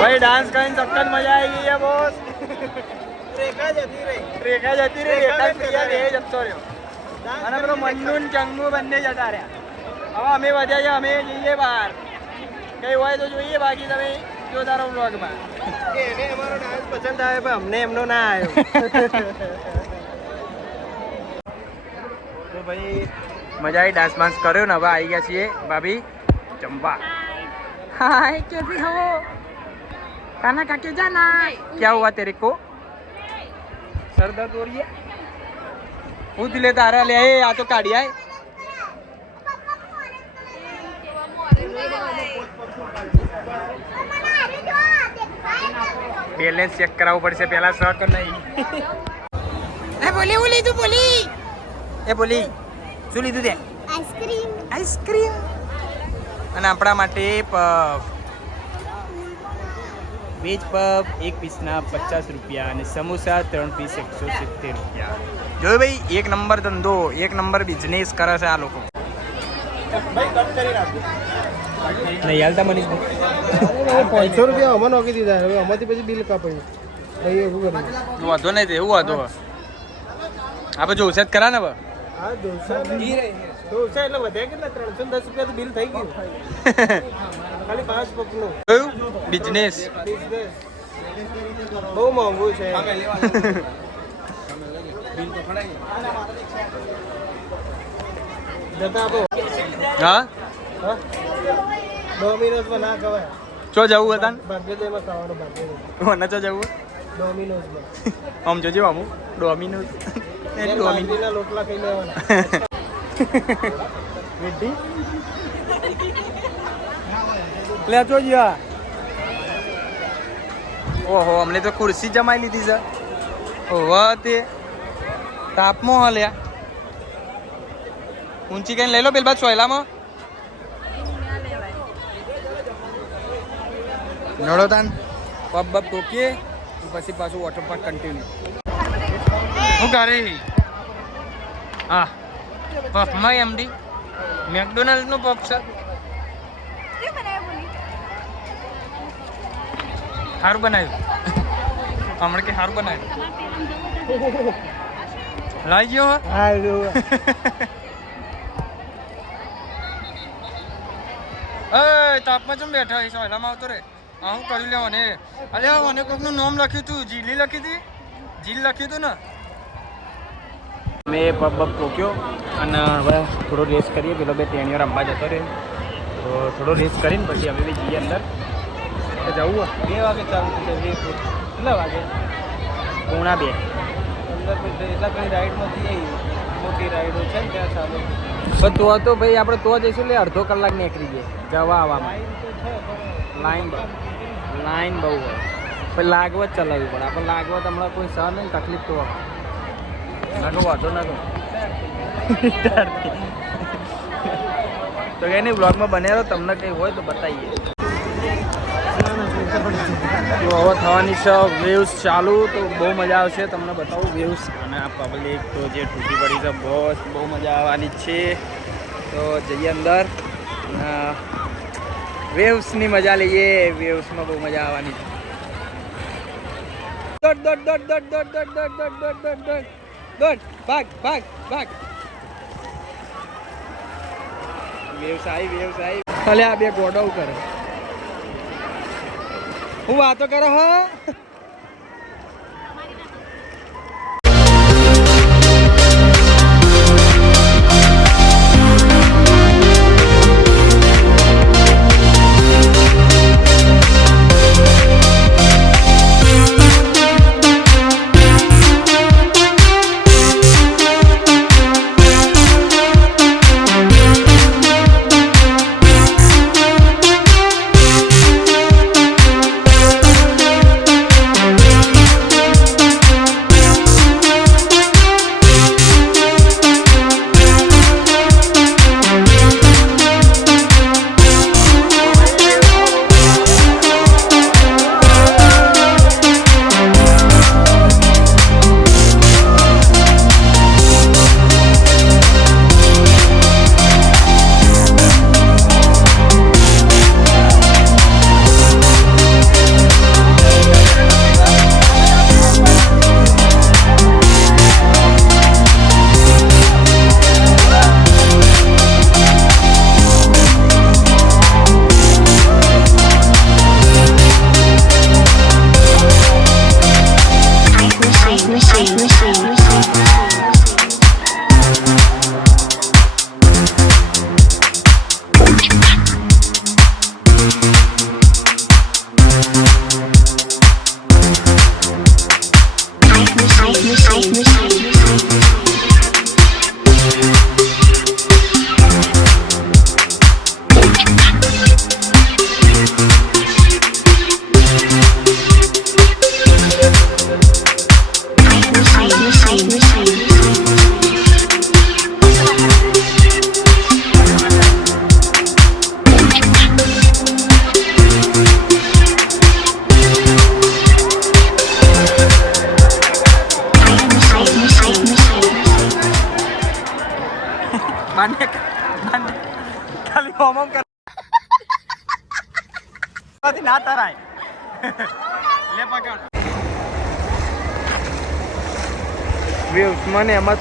ભાઈ ડાન્સ કરીને ચક્કર મજા આવી ગઈ બોસ રેખા જતી રહી રેખા જતી રહી રેખા તૈયાર એ જતો રહ્યો. અને પેલો મન્નુ ચંગુ બંને જતા રહ્યા. હવે અમે વધ્યા છે અમે જઈએ બહાર. કઈ હોય તો જોઈએ બાકી તમે જો તારો બ્લોગમાં એને અમારો ડાન્સ પસંદ આવે પણ અમને એમનો ના આવ્યો. તો ભાઈ મજા આવી ડાન્સ બાન્સ કર્યો ને હવે આવી ગયા છીએ ભાભી ચંબા હાય કેવી હવો खाना खा के जाना क्या हुआ तेरे को सर दर्द हो रही है पूछ ले तारा ले आए आ तो काढ़ी आए બેલેન્સ ચેક કરાવવું પડશે પહેલા શર્ટ નહીં એ બોલી બોલી તું બોલી એ બોલી શું લીધું તે આઈસ્ક્રીમ આઈસ્ક્રીમ અને આપણા માટે પફ વેજ પફ એક પીસના પચાસ રૂપિયા અને સમોસા ત્રણ પીસ એકસો સિત્તેર રૂપિયા. જોયું ભાઈ એક નંબર ધંધો એક નંબર બિઝનેસ કરે છે આ લોકો. નહીં હાલતા મનીષભાઈ પાંચસો રૂપિયા અમે નોકી દીધા. હવે અમારી પછી બિલ કાપાયું. ભાઈ એવું કર્યું વાંધો નહીં તે એવું વાંધો. આપણે જોશે જ કરા ને હવે? હા દોસા દોસા એટલે વધ્યા કેટલા? ત્રણસો દસ રૂપિયા તો બિલ થઈ ગયું. ખાલી પાંચ પગનું. બિઝનેસ. બિઝનેસ. બહુ મોંઘું છે. જતા આપો હા? હા? ડોમિનોઝમાં ના ખવાય ચો જવું હતા ભાગ્યોદયમાં ખાવાનું ભાગ્યોદય મને ચો જવું? ડોમિનોઝમાં આમ જોજે બાબુ ડોમિનોઝ લોટલા ખાઈ લેવાના. મિઠી લે ઓહો અમને તો ખુરશી જમાઈ લીધી છે. ઓહો તે તાપમાં હલ્યા ઊંચી કઈ લઈ લો બેલબા બાદ સોયલામાં. નડો તાન. પબ બબ ટોકીએ પછી પાછું વોટર પાર્ક કન્ટિન્યુ શું કરે હા પફમાં એમડી. મેકડોનાલ્ડનું પફ છે. સારું બનાવ્યું હમણાં કે સારું બનાવ્યું. લઈ ગયો એ તાપમાં ચમ બેઠા છે સોયલામાં આવતો રે. આ હું કરી લેવા ને અરે મને કોકનું નામ લખ્યું તું. જીલી લખી હતી જીલ લખ્યું તું ને? મેં પબ બબ ટોક્યો અને હવે થોડો રેસ કરીએ. પેલો બે ત્રણ વાર રમવા જતો રહે તો થોડો રેસ કરીને પછી અમે બી જઈએ અંદર. જવું? બે વાગે ચાલુ થશે કેટલા વાગે? પૂણા બે. એટલા કંઈ રાઈડ નથી મોટી રાઈડો છે ને ત્યાં ચાલુ. પણ તો તો ભાઈ આપણે તો જઈશું એટલે અડધો કલાક નીકળી જઈએ. જવા આવવામાં. લાઈન લાઈન બહુ. હોય. પછી લાગવત ચલાવવી પડે. આપણે લાગવત હમણાં કોઈ સહ નહીં તકલીફ તો નાખો વાંધો નાખો તો કઈ નહીં બ્લોગમાં બને રહો તમને કંઈ હોય તો બતાવીએ તો હવે થવાની છે વેવ્સ ચાલુ તો બહુ મજા આવશે તમને બતાવું વેવ્સ અને આ પબ્લિક તો જે તૂટી પડી છે બસ બહુ મજા આવવાની છે તો જઈએ અંદર વેવ્સની મજા લઈએ વેવ્સમાં બહુ મજા આવવાની છે દોડ દોડ દોડ દોડ દોડ દોડ દોડ દોડ દોડ દોડ દોડ ભાગ ભાગ ભાગ. વ્યવસાય વ્યવસાય. ભલે આ બે ગોડો કરે હું વાતો કરો હો.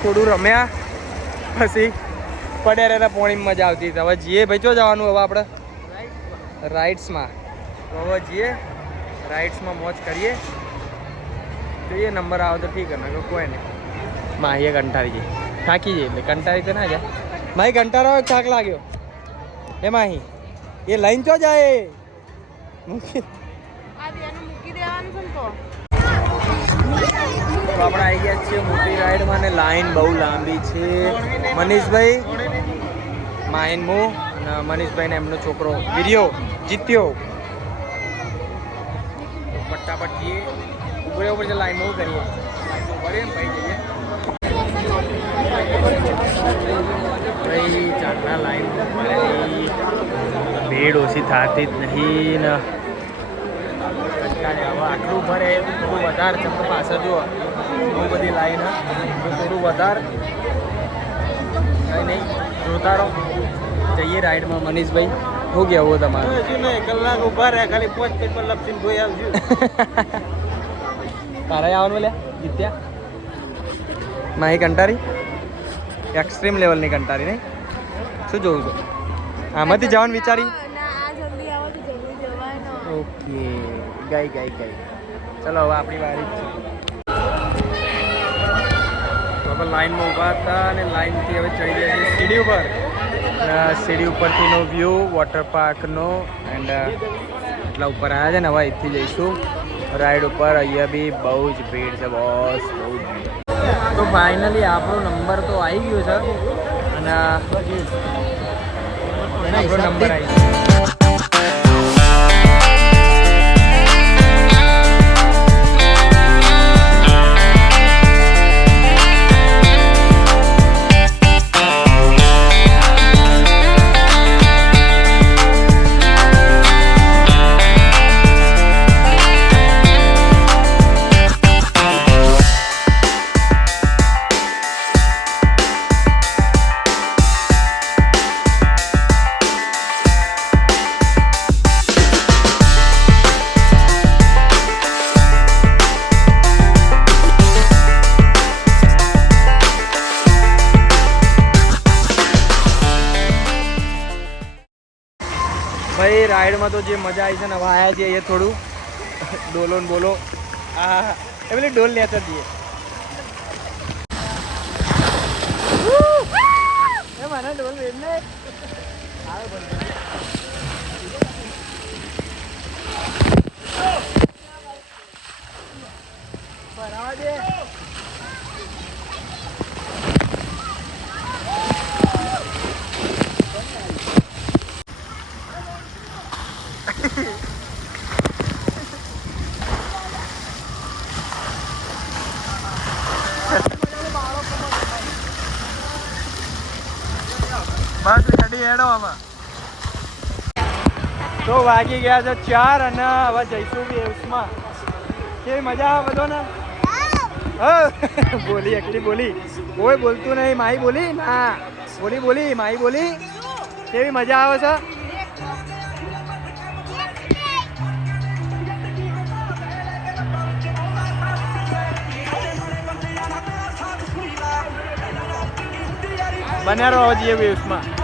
થોડું રમ્યા. પછી પડ્યા રહેતા પોણી મજા આવતી હવે જઈએ ભાઈ ચો જવાનું હવે આપણે? રાઇડ્સમાં. હવે જઈએ રાઇડ્સમાં મોજ કરીએ. જોઈએ નંબર આવે તો ઠીક ને કોઈ નહીં. માહીએ કંટાળી જઈએ થાકી જઈએ એટલે કંટાળી તો ના જાય. માહી કંટાળો થાક લાગ્યો. એ માહી, એ લઈને ચો જાય. મૂકી આપણે આવી ગયા છીએ મોટી રાઈડમાં ને લાઈન બહુ લાંબી છે. મનીષભાઈ માઇન મુ અને મનીષભાઈ ને એમનો છોકરો વિરિયો જીત્યો. તો ફટાફટ જઈએ. ઉપર ઉપર જે લાઈન બહુ કરીએ કરીએ ને ભાઈ લાઈન ભીડ ઓછી થતી જ નહીં ને. આટલું ભરે થોડું વધારે છે પાછળ જુઓ. બહુ બધી લાઈન હા. તો થોડું વધારે. કંઈ નહીં જોતા રહો. જઈએ રાઈડમાં મનીષભાઈ. શું કહેવું તમારું? કલાક ઊભા રહ્યા ખાલી પાંચ પેપર લપસીને ભાઈ આવજો. તારે આવવાનું લે જીત્યા? માહી કંટારી એક્સ્ટ્રીમ લેવલની કંટારી નહીં? શું જોવું છું? આમાંથી જવાનું વિચારી? ઓકે ગઈ ગઈ ગઈ ચલો હવે આપણી વારી જ છે. તો લાઇનમાં ઊભા હતા અને લાઇનથી હવે ચડી ગયા છે સીડી ઉપર. સીડી ઉપરથીનો વ્યૂ વોટર પાર્કનો એન્ડ એટલા ઉપર આવ્યા છે ને હવે અહીંથી જઈશું. રાઈડ ઉપર અહીંયા બી બહુ જ ભીડ છે બોસ બહુ જ ભીડ. તો ફાઇનલી આપણો નંબર તો આવી ગયો છે. અને આપણો નંબર આવી ગયો ભાઈ તો જે મજા આવી છે ને હવે છે એ થોડું. ડોલો ને બોલો. એ પેલી ડોલ લેતા દઈએ મને ડોલ વેચ ને. આવે બંધ ભરાવા દે બસ રેડી હેડો આમાં તો વાગી ગયા છે ચાર અને હવે જઈશું વેવ્સમાં કેવી મજા આવે બધો ને બોલી, એકલી બોલી. કોઈ બોલતું નહીં. માઈ બોલી, ના. બોલી બોલી, માઈ બોલી. કેવી મજા આવે છે? બન્યા રહો જઈએ વેવ્સમાં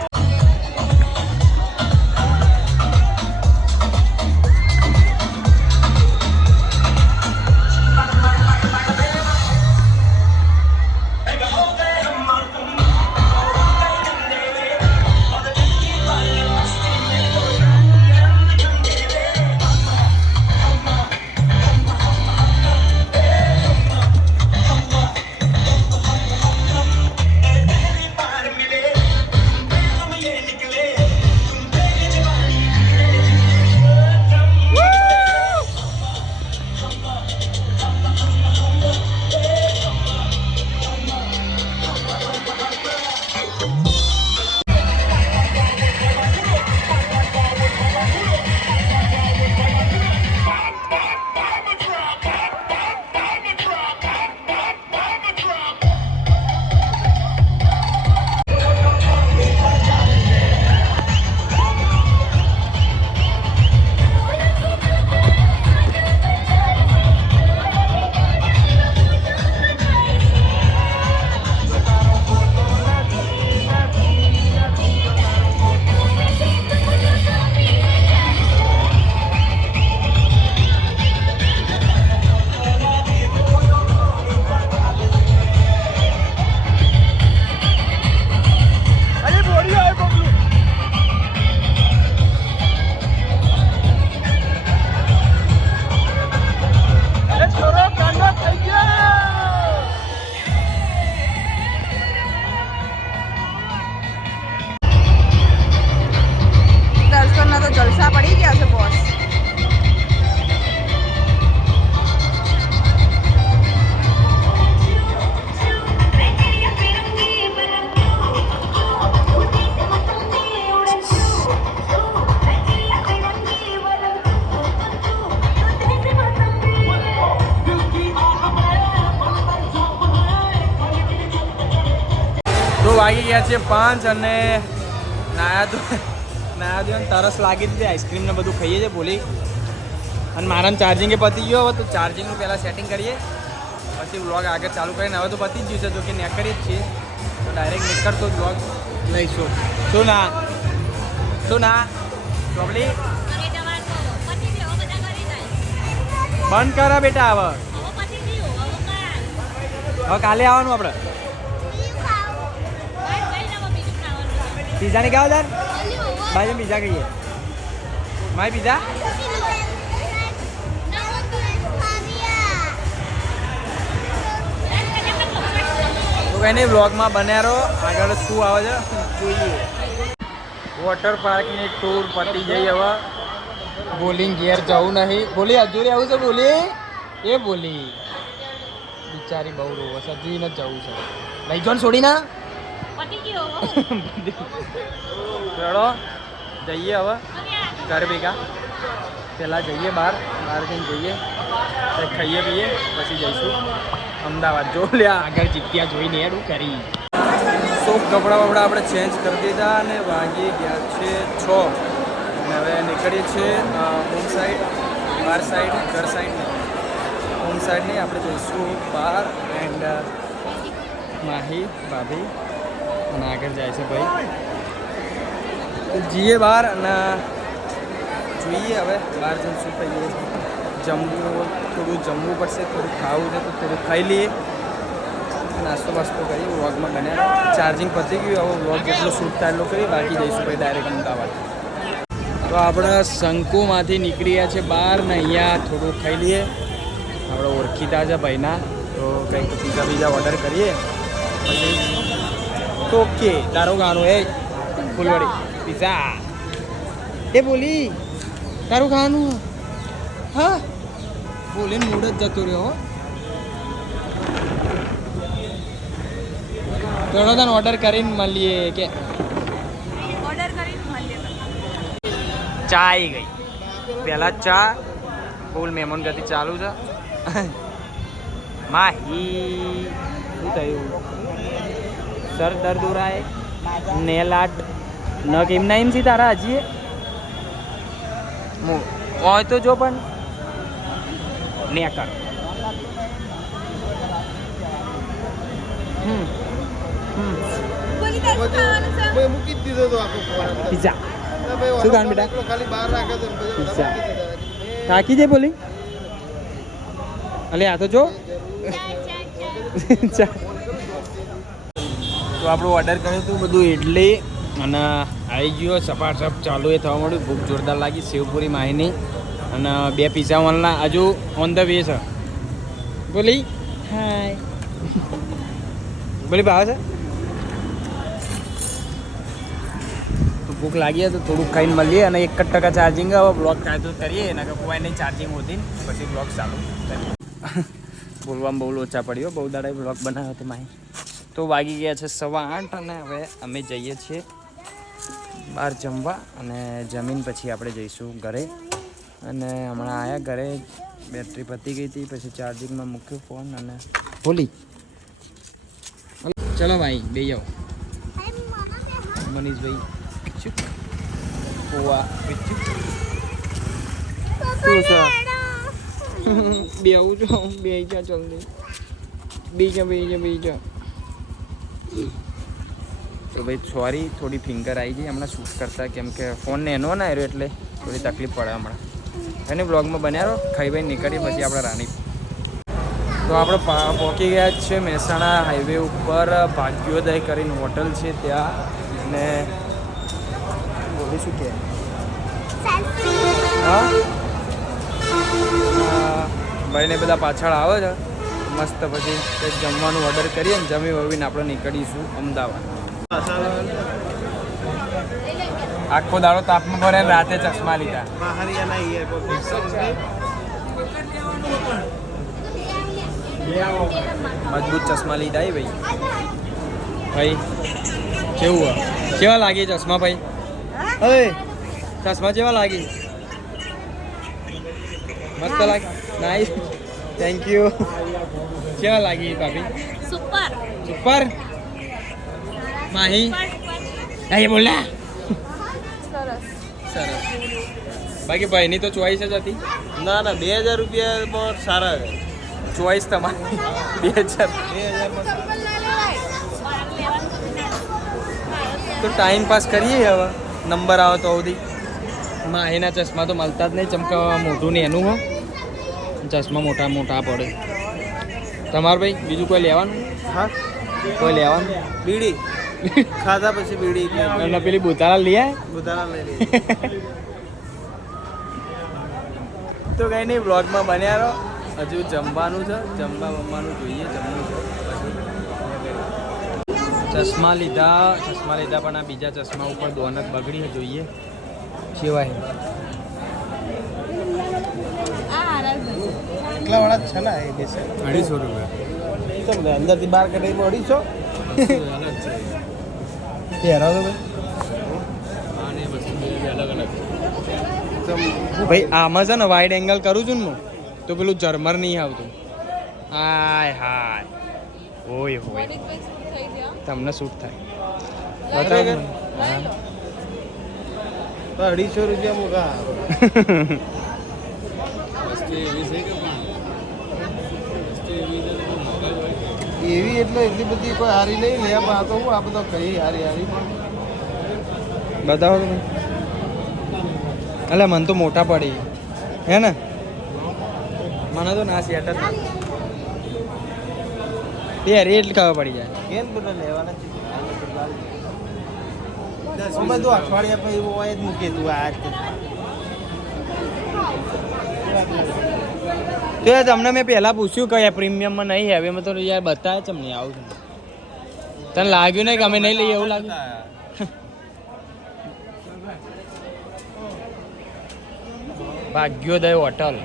વાગી ગયા છે પાંચ અને નાયા તો નાયા તો તરસ લાગી હતી આઈસ્ક્રીમ ને બધું ખાઈએ છીએ બોલી. અને મારાને ચાર્જિંગ પતી ગયો હવે તો ચાર્જિંગનું પહેલાં સેટિંગ કરીએ. પછી વ્લોગ આગળ ચાલુ કરીને હવે તો પતી જ ગયું છે જો કે નીકળીએ જ છીએ તો ડાયરેક્ટ નીકળતો જ વ્લોગ લઈશું. શું ના? શું ના? ચોપડી બધા કરી બેટા હવે? હવે કાલે આવવાનું આપણે. ખાવાનું? પીઝાની ક્યાં તાર? ભાઈ. ભાઈ પીઝા કહીએ મારી પીઝા? તો કઈ નહીં, વ્લોગમાં બન્યા આગળ શું આવે છે? જોઈએ. વોટર પાર્કની ટૂર પતી જઈ હવે. બોલિંગ ઘેર જવું નહીં. બોલી અજુરી આવું છે બોલી? એ બોલી. બિચારી બહુ રોવો હજુ ને જવું છે. લઈ જો ને છોડી ના ચલો જઈએ હવે. ઘર ભેગા. પહેલાં જઈએ બહાર બહાર જઈને જઈએ. ખાઈએ પીએ, પછી જઈશું. અમદાવાદ. જો લ્યા આગળ જીત્યા જોઈને એડું કરી સો કપડાં બપડા આપણે ચેન્જ કરી દીધા અને વાગી ગયા છે છ. અને હવે નીકળીએ છીએ હોમ સાઈડ બહાર સાઈડ ઘર સાઈડ નહીં હોમ સાઈડ આપણે જઈશું બહાર. એન્ડ માહી, ભાભી. અને આગળ જાય છે ભાઈ. જઈએ બહાર અને જોઈએ હવે બહાર જઈને શું ગયું જમવું, થોડું જમવું પડશે, થોડું ખાવું છે તો થોડું ખાઈ લઈએ. નાસ્તો વાસ્તો કરીએ, વ્લોગમાં બન્યા ચાર્જિંગ પતી ગયું, હવે વ્લોગ જેટલો શૂટ થાય કરીએ, બાકી જઈશું ભાઈ ડાયરેક્ટ અમદાવાદ. તો આપણે શંકુમાંથી નીકળ્યા છે બહાર ને અહીંયા થોડું ખાઈ લઈએ. આપણે ઓળખીતા છે ભાઈના. તો કંઈક પીઝા બીજા ઓર્ડર કરીએ. પછી ઓકે તારું ગાનું એ ફૂલવાડી પીઝા એ બોલી. તારું ખાવાનું હા. બોલીને મૂડ જ જતો રહ્યો હો. ચલો તને ઓર્ડર કરીને મળીએ કે? ઓર્ડર કરીને મળીએ. ચા આવી ગઈ. પહેલા ચા ફૂલ મહેમાન ગતિ ચાલુ છે. માહી. શું થયું? સર દર્દ ઉરાય નેલ આર્ટ ન એમના એમ સી તારા હજી હોય તો જો પણ નેકર હમ? મૂકી દીધો તો આખો પિઝા શું ખાવાનું બેટા? ખાલી બહાર રાખે તો પિઝા. થાકી જાય બોલી અલે આ તો જો ચા. તો આપણું ઓર્ડર કર્યું હતું બધું ઇડલી અને આવી ગયો સપાસપ ચાલુ એ થવા મળ્યું ભૂખ જોરદાર લાગી શિવપુરી માહીની અને બે પીઝા ઓનલા હજુ ઓન ધ વે છે બોલી? હાય બોલી ભાવે છે? તો ભૂખ લાગી તો થોડુંક ખાઈને મળીએ અને એક જ ટકા ચાર્જિંગ હવે બ્લોક કાયદો કરીએ. એના કોઈ નહીં ચાર્જિંગ હોતી. પછી બ્લોગ ચાલુ. કરીએ બોલવામાં બહુ લોચા પડ્યો બહુ દાડાએ બ્લોગ બનાવ્યો હતો માહી. તો વાગી ગયા છે સવા આઠ અને હવે અમે જઈએ છીએ બહાર જમવા અને જમીન પછી આપણે જઈશું ઘરે. અને હમણાં આવ્યા ઘરે બેટરી પતી ગઈ હતી પછી ચાર્જિંગમાં મૂક્યો ફોન અને ખોલી ચલો ભાઈ બે જાઓ. મનીષભાઈ પોવા શું? છે? બે આવું છો બે જા જલ્દી. બીજા બીજા બીજા તો ભાઈ સોરી થોડી ફિંગર આવી ગઈ. હમણાં શૂટ કરતા કેમ કે ફોનને એનો ના આવ્યો એટલે થોડી તકલીફ પડે હમણાં. એને બ્લોગમાં બન્યા રહો. ખાઈ ભાઈ નીકળી પછી આપણે રાણી. તો આપણે પહોંચી ગયા છે મહેસાણા હાઈવે ઉપર. ભાગ્યોદય કરીને હોટલ છે ત્યાં. ને બોલી શું કે? હા. ભાઈને બધા પાછળ આવે છે. મસ્ત પછી કંઈક જમવાનું ઓર્ડર કરીએ ને જમી વમીને આપણે નીકળીશું અમદાવાદ. આખો દાડો તાપમાં ભરે રાતે ચશ્મા લીધા. મજબૂત ચશ્મા લીધા ભાઈ. ભાઈ કેવું? કેવા લાગે ચશ્મા ભાઈ? અરે. ચશ્મા જેવા લાગે? મસ્ત લાગે નાઈસ થેન્ક યુ કેવા લાગી ભાભી? સુપર. સુપર? માહી? અહીં બોલા સરસ. સરસ. બાકી ભાઈની તો ચોઈસ જ હતી. ના ના બે હજાર રૂપિયા બહુ સારા છે. ચોઈસ તમારી. બે હજાર. બે લેવાનું તો ટાઈમ પાસ કરીએ હવે. નંબર આવે તો સુધી. માહીના ચશ્મા તો મળતા જ નહીં ચમકાવવા મોટું ને એનું હો. ચશ્મા મોટા મોટા પડે. તમારે ભાઈ બીજું કોઈ લેવાનું? હા. કોઈ લેવાનું? બીડી. ખાધા પછી બીડી. એટલે પેલી બુતારા લઈ આવે બુધારા લઈ તો કઈ નહીં બ્લોગમાં બન્યા રહો. હજુ જમવાનું છે. જમવા બમવાનું જોઈએ જમવું છે. ચશ્મા લીધા. ચશ્મા લીધા પણ આ બીજા ચશ્મા ઉપર દોનત બગડી જોઈએ. કેવાય. એટલા વાળા છે ને એ બેસે અઢીસો રૂપિયા. તો અંદરથી બહાર કાઢી અઢીસો? પહેરાવ તો ભાઈ. આમાં છે ને વાઇડ એંગલ કરું છું ને હું તો પેલું જર્મર નહીં આવતું. હાય હાય. ઓય હોય તમને શૂટ થાય. અઢીસો રૂપિયા મૂકા એવી એટલે એટલી બધી કોઈ હારી નહીં લે પણ આ તો હું આ બધા કઈ હારી હારી બતાવો તમે. એટલે મને તો મોટા પડી. હે ને? મને તો ના સેટ જ એ બે એટલે ખબર પડી જાય. કેમ બધા લેવાના છે? બધું અઠવાડિયા પછી હોય જ મૂકે તું આ તો યાર તમને મેં પહેલાં પૂછ્યું કે પ્રીમિયમમાં નહીં હવે મેં તો યાર બતાવે છે નહીં આવું છું તને લાગ્યું નહીં કે અમે નહીં લઈએ એવું લાગ્યું? ભાગ્યોદય હોટલ.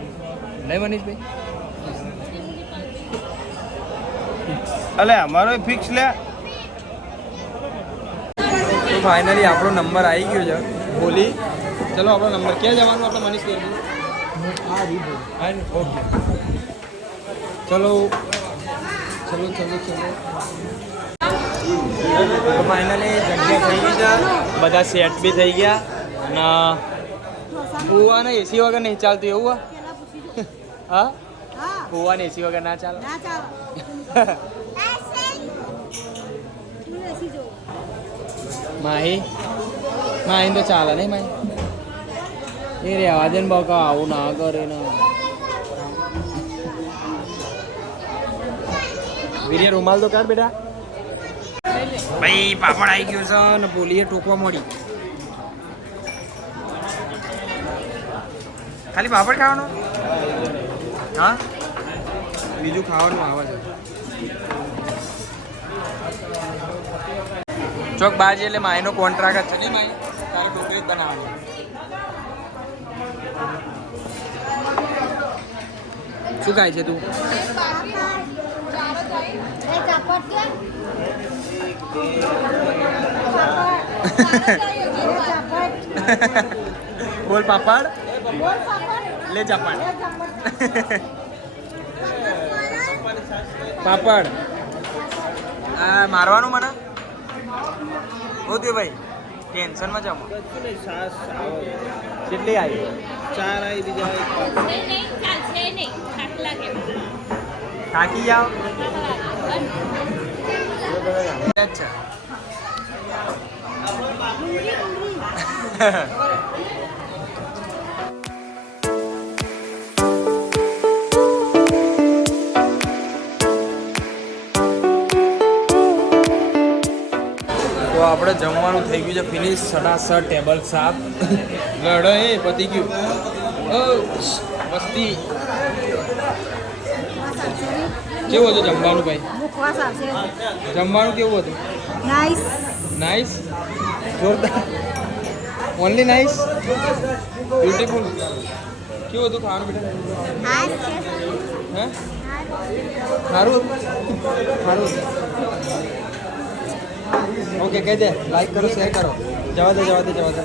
નહીં મનીષભાઈ? અલે અમારો ફિક્સ લે. ફાઇનલી આપણો નંબર આવી ગયો છે. બોલી. ચલો આપણો નંબર ક્યાં જવાનું? આપણે મનીષ ને? ઓકે. ચલો. ચલો ચલો ચલો. ફાઇનલી જગ્યા થઈ ગઈ છે. બધા સેટ બી થઈ ગયા. અને ઉવા ને એસી વગર નહીં ચાલતું એવું હા? હા? ઉવા ને એસી વગર ના ચાલે? માહી? માહી તો ચાલે નહીં માહી. એ રેવા દે ને બકા આવું ના કરે ને. વીર્ય રૂમાલ તો કાઢ બેટા. ભાઈ પાપડ આવી ગયો છે ને બોલીએ ટોકવા મળી. ખાલી પાપડ ખાવાનો? હા? બીજું ખાવાનું આવે છે. ચોક બાજી એટલે માયનો કોન્ટ્રાક્ટ જ છે ને માય તારે ટોકરી જ બનાવવાની. શું ખાય છે તું? બોલ પાપડ. લે ચાપડ પાપડ. આ મારવાનું મને? ઓકે ભાઈ ટેન્શનમાં નહીં કેટલી આવી? ચાર આવી બીજા એક પાપડ. નહીં, નહીં, ચાલશે નહીં. થાક લાગે. થાકી જાઓ અચ્છા તો આપણે જમવાનું થઈ ગયું છે. ફિનિશ સડાસર ટેબલ સાફ લડો પતી ગયું. ઓ મસ્તી. કેવું હતું જમવાનું ભાઈ? જમવાનું કેવું હતું? નાઈસ નાઇસ જોરદાર. ઓનલી નાઈસ બ્યુટીફુલ કેવું હતું ખાવાનું બેટા? હે? સારું? સારું. ઓકે કહી દે. લાઈક કરો શેર કરો. જવા દે જવા દે જવા દે.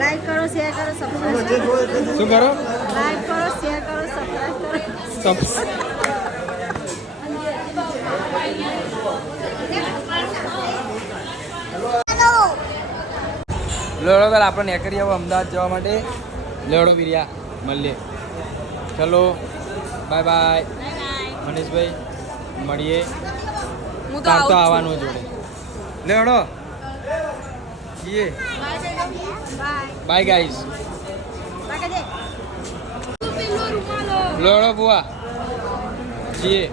લાઈક કરો શેર કરો સબસ્ક્રાઇબ કરો શું કરો? લાઈક કરો શેર કરો સબસ્ક્રાઇબ કરો. લેવડો તાર આપણે નેકરી આવો અમદાવાદ જવા માટે. લોડો વિરિયા મળીએ. ચલો બાય બાય. મનીષભાઈ મળીએ. હું તો આવવાનું જોડે. લેવડો. જઈએ. બાય ગાઈઝ લોડો બુઆ જઈએ.